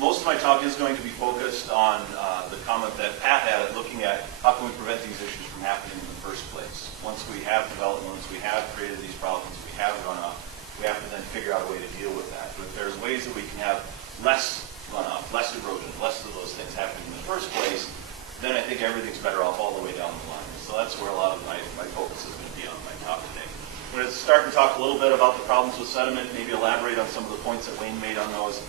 most of my talk is going to be focused on the comment that Pat had at looking at how can we prevent these issues from happening in the first place. Once we have development, once we have created these problems, we have runoff, we have to then figure out a way to deal with that. But if there's ways that we can have less runoff, less erosion, less of those things happening in the first place, then I think everything's better off all the way down the line. So that's where a lot of my focus is going to be on my talk today. I'm going to start to talk a little bit about the problems with sediment, maybe elaborate on some of the points that Wayne made on those,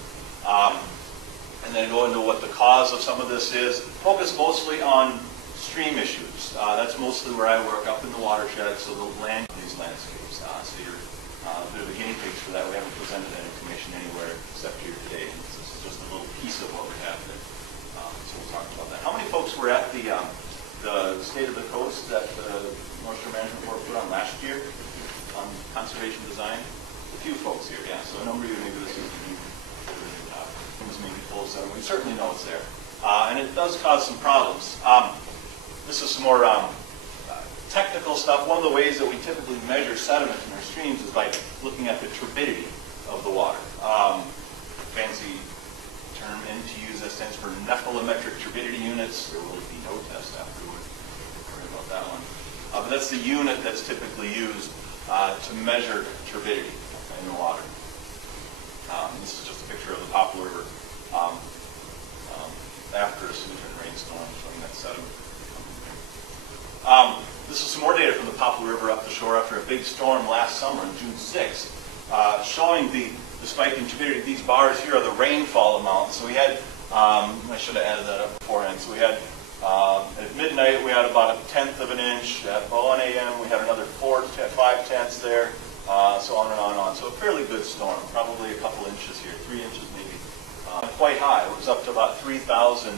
and then go into what the cause of some of this is. Focus mostly on stream issues. That's mostly where I work, up in the watershed, so the land of these landscapes. So you're a bit of a guinea pigs for that. We haven't presented that information anywhere except here today. This is just a little piece of what we have there. So we'll talk about that. How many folks were at the State of the Coast that the North Shore Management Board put on last year on conservation design? A few folks here, yeah. So a number of you, maybe this is maybe full of sediment. We certainly know it's there. And it does cause some problems. This is some more technical stuff. One of the ways that we typically measure sediment in our streams is by looking at the turbidity of the water. Fancy term NTUs, that stands for nephelometric turbidity units. There will be no test afterward. Sorry about that one. But that's the unit that's typically used to measure turbidity in the water. This is just a picture of the Poplar River after a significant rainstorm, showing that sediment. This is some more data from the Poplar River up the shore after a big storm last summer on June 6th, showing the spike in turbidity. These bars here are the rainfall amount. So we had, I should have added that up beforehand. So we had, at midnight, we had about 1/10 of an inch. At 1 a.m., we had another 5/10 there. So on and on and on. So a fairly good storm, probably a couple inches here, 3 inches maybe. Quite high. It was up to about 3,000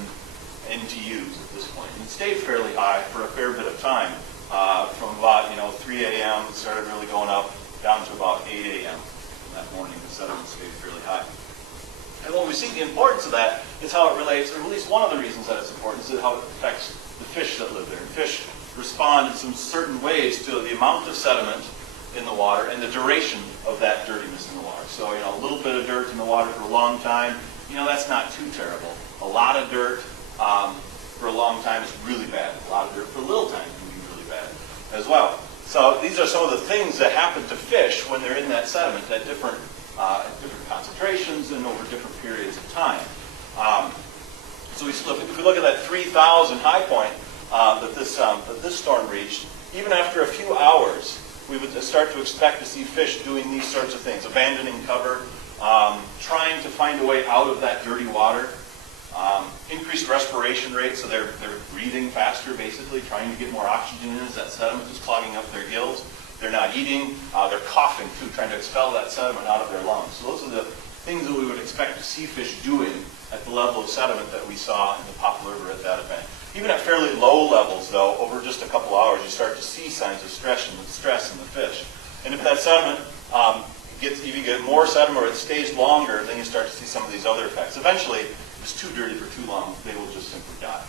NTUs at this point. And it stayed fairly high for a fair bit of time. From about 3 a.m. it started really going up down to about 8 a.m. that morning. The sediment stayed fairly high. And when we see the importance of that is how it relates, or at least one of the reasons that it's important, is how it affects the fish that live there. And fish respond in some certain ways to the amount of sediment in the water and the duration of that dirtiness in the water. So, a little bit of dirt in the water for a long time, that's not too terrible. A lot of dirt for a long time is really bad. A lot of dirt for a little time can be really bad as well. So these are some of the things that happen to fish when they're in that sediment at different concentrations and over different periods of time. So if we look at that 3,000 high point that this storm reached, even after a few hours, we would start to expect to see fish doing these sorts of things, abandoning cover, trying to find a way out of that dirty water, increased respiration rate, so they're breathing faster, basically, trying to get more oxygen in as that sediment is clogging up their gills. They're not eating, they're coughing too, trying to expel that sediment out of their lungs. So those are the things that we would expect to see fish doing at the level of sediment that we saw in the Poplar River at that event. Even at fairly low levels, though, over just a couple hours, you start to see signs of stress in the fish. And if that sediment if you get more sediment or it stays longer, then you start to see some of these other effects. Eventually, if it's too dirty for too long, they will just simply die.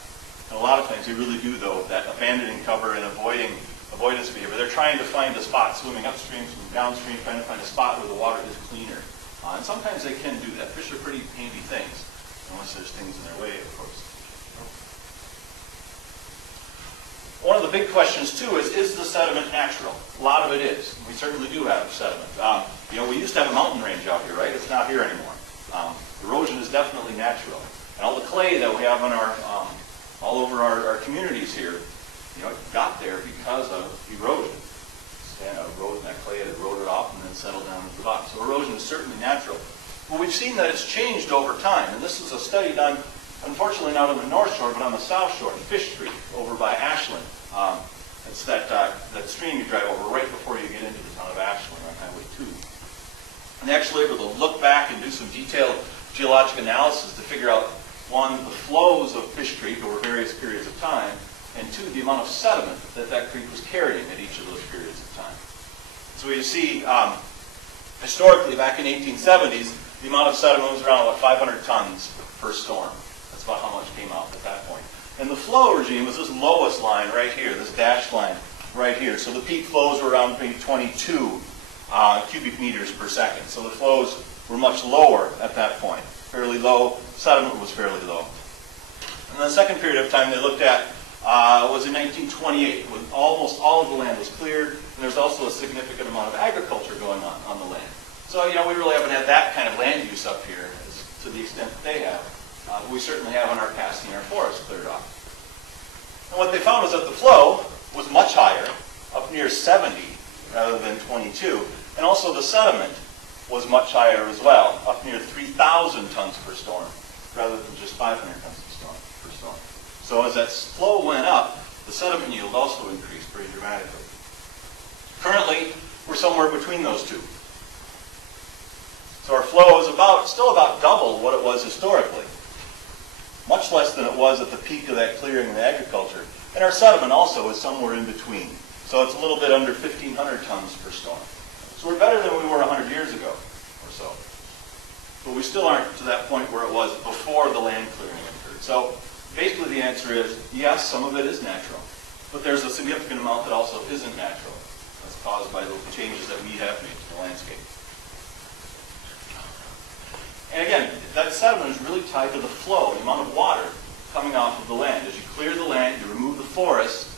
And a lot of times they really do, though, that abandoning cover and avoidance behavior. They're trying to find a spot, swimming upstream, swimming downstream, trying to find a spot where the water is cleaner. And sometimes they can do that. Fish are pretty handy things, unless there's things in their way, of course. One of the big questions, too, is the sediment natural? A lot of it is. We certainly do have sediment. We used to have a mountain range out here, right? It's not here anymore. Erosion is definitely natural. And all the clay that we have on all over our communities here, it got there because of erosion. That clay had eroded off and then settled down at the bottom. So erosion is certainly natural. But we've seen that it's changed over time. And this is a study done, unfortunately not on the North Shore, but on the South Shore, in Fish Creek, over by Ashland. It's that stream you drive over right before you get into the town of Ashland on Highway 2. And they actually were able to look back and do some detailed geologic analysis to figure out, one, the flows of Fish Creek over various periods of time, and two, the amount of sediment that creek was carrying at each of those periods of time. So you see, historically, back in 1870s, the amount of sediment was around about 500 tons per storm. That's about how much came out at that point. And the flow regime was this lowest line right here, this dashed line right here. So the peak flows were around maybe 22 cubic meters per second. So the flows were much lower at that point. fairly low, sediment was fairly low. And the second period of time they looked at was in 1928, when almost all of the land was cleared, and there's also a significant amount of agriculture going on the land. So, you know, we really haven't had that kind of land use up here to the extent that they have. We certainly have in our past seen our forests cleared off. And what they found was that the flow was much higher, up near 70 rather than 22, and also the sediment was much higher as well, up near 3,000 tons per storm, rather than just 500 tons per storm. So as that flow went up, the sediment yield also increased pretty dramatically. Currently, we're somewhere between those two. So our flow is still about double what it was historically, much less than it was at the peak of that clearing of agriculture. And our sediment also is somewhere in between. So it's a little bit under 1,500 tons per storm. So we're better than we were 100 years ago or so. But we still aren't to that point where it was before the land clearing occurred. So basically the answer is, yes, some of it is natural. But there's a significant amount that also isn't natural. That's caused by the changes that we have made to the landscape. And again, that sediment is really tied to the flow, the amount of water coming off of the land. As you clear the land, you remove the forest,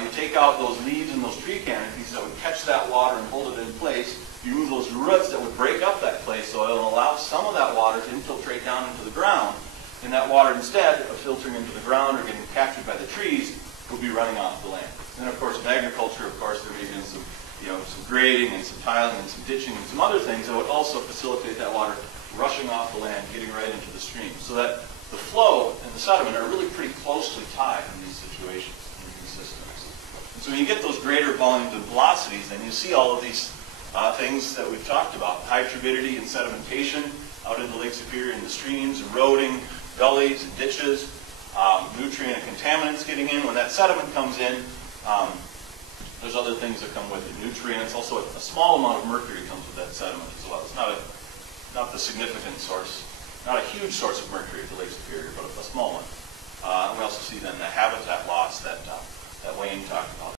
you take out those leaves and those tree canopies that would catch that water and hold it in place. You remove those roots that would break up that clay soil and allow some of that water to infiltrate down into the ground. And that water, instead of filtering into the ground or getting captured by the trees, would be running off the land. And of course, in agriculture, of course, there may be some, some grading and some tiling and some ditching and some other things that would also facilitate that water rushing off the land, getting right into the stream. So that the flow and the sediment are really pretty closely tied in these situations, in these systems. And so when you get those greater volumes and velocities, then you see all of these things that we've talked about: high turbidity and sedimentation out in the Lake Superior and the streams, eroding gullies and ditches, nutrient and contaminants getting in. When that sediment comes in, there's other things that come with it. Nutrients, also a small amount of mercury comes with that sediment as well. It's not the significant source, not a huge source of mercury at the Lake Superior, but a small one. And we also see then the habitat loss that Wayne talked about.